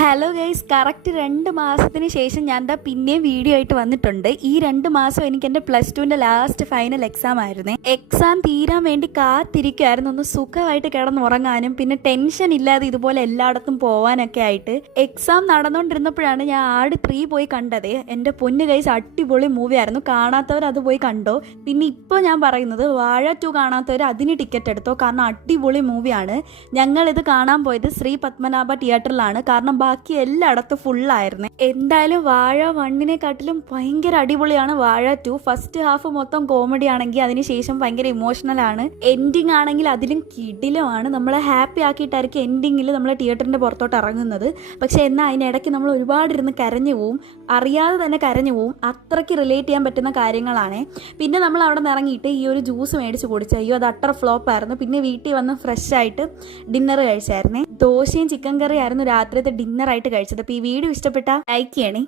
Hello guys, correct 2 മാസത്തിന് ശേഷം ഞാൻ പിന്നെയും വീഡിയോ ആയിട്ട് വന്നിട്ടുണ്ട്. ഈ 2 മാസം എനിക്ക് എൻ്റെ +2ൻ്റെ ലാസ്റ്റ് ഫൈനൽ എക്സാം ആയിരുന്നേ. എക്സാം തീരാൻ വേണ്ടി കാത്തിരിക്കുമായിരുന്നു, ഒന്ന് സുഖമായിട്ട് കിടന്നുറങ്ങാനും പിന്നെ ടെൻഷൻ ഇല്ലാതെ ഇതുപോലെ എല്ലായിടത്തും പോകാനൊക്കെ ആയിട്ട്. എക്സാം നടന്നുകൊണ്ടിരുന്നപ്പോഴാണ് ഞാൻ ആട് 3 പോയി കണ്ടത്. എൻ്റെ പൊന്ന് ഗൈസ്, അടിപൊളി മൂവി ആയിരുന്നു. കാണാത്തവർ അത് പോയി കണ്ടോ. പിന്നെ ഇപ്പോൾ ഞാൻ പറയുന്നത് വാഴ 2 കാണാത്തവർ അതിന് ടിക്കറ്റ് എടുത്തോ, കാരണം അടിപൊളി മൂവിയാണ്. ഞങ്ങളിത് കാണാൻ പോയത് ശ്രീ പത്മനാഭ തിയേറ്ററിലാണ്, കാരണം ബാക്കി എല്ലായിടത്തും ഫുള്ളായിരുന്നു. എന്തായാലും വാഴ 1നെക്കാട്ടിലും ഭയങ്കര അടിപൊളിയാണ് വാഴ 2. ഫസ്റ്റ് ഹാഫ് മൊത്തം കോമഡി ആണെങ്കിൽ അതിനുശേഷം ഭയങ്കര ഇമോഷണൽ ആണ്. എൻഡിങ് ആണെങ്കിൽ അതിലും കിടിലമാണ്. നമ്മളെ ഹാപ്പി ആക്കിയിട്ടായിരിക്കും എൻഡിങ്ങിൽ നമ്മൾ തിയേറ്ററിന്റെ പുറത്തോട്ട് ഇറങ്ങുന്നത്. പക്ഷെ എന്നാൽ അതിനിടയ്ക്ക് നമ്മൾ ഒരുപാട് ഇരുന്ന് കരഞ്ഞു പോവും, അറിയാതെ തന്നെ കരഞ്ഞു പോവും. അത്രയ്ക്ക് റിലേറ്റ് ചെയ്യാൻ പറ്റുന്ന കാര്യങ്ങളാണ്. പിന്നെ നമ്മൾ അവിടെ നിന്ന് ഇറങ്ങിയിട്ട് ഈ ഒരു ജ്യൂസ് മേടിച്ച് കുടിച്ചു. അയ്യോ, അത് അട്ടർ ഫ്ലോപ്പ് ആയിരുന്നു. പിന്നെ വീട്ടിൽ വന്ന് ഫ്രഷ് ആയിട്ട് ഡിന്നർ കഴിച്ചായിരുന്നേ. ദോശയും ചിക്കൻ കറി ആയിരുന്നു രാത്രിയത്തെ ഡിന്നറായിട്ട് കഴിച്ചത്. അപ്പോൾ ഈ വീഡിയോ ഇഷ്ടപ്പെട്ടാൽ ലൈക്ക് ചെയ്യണേ.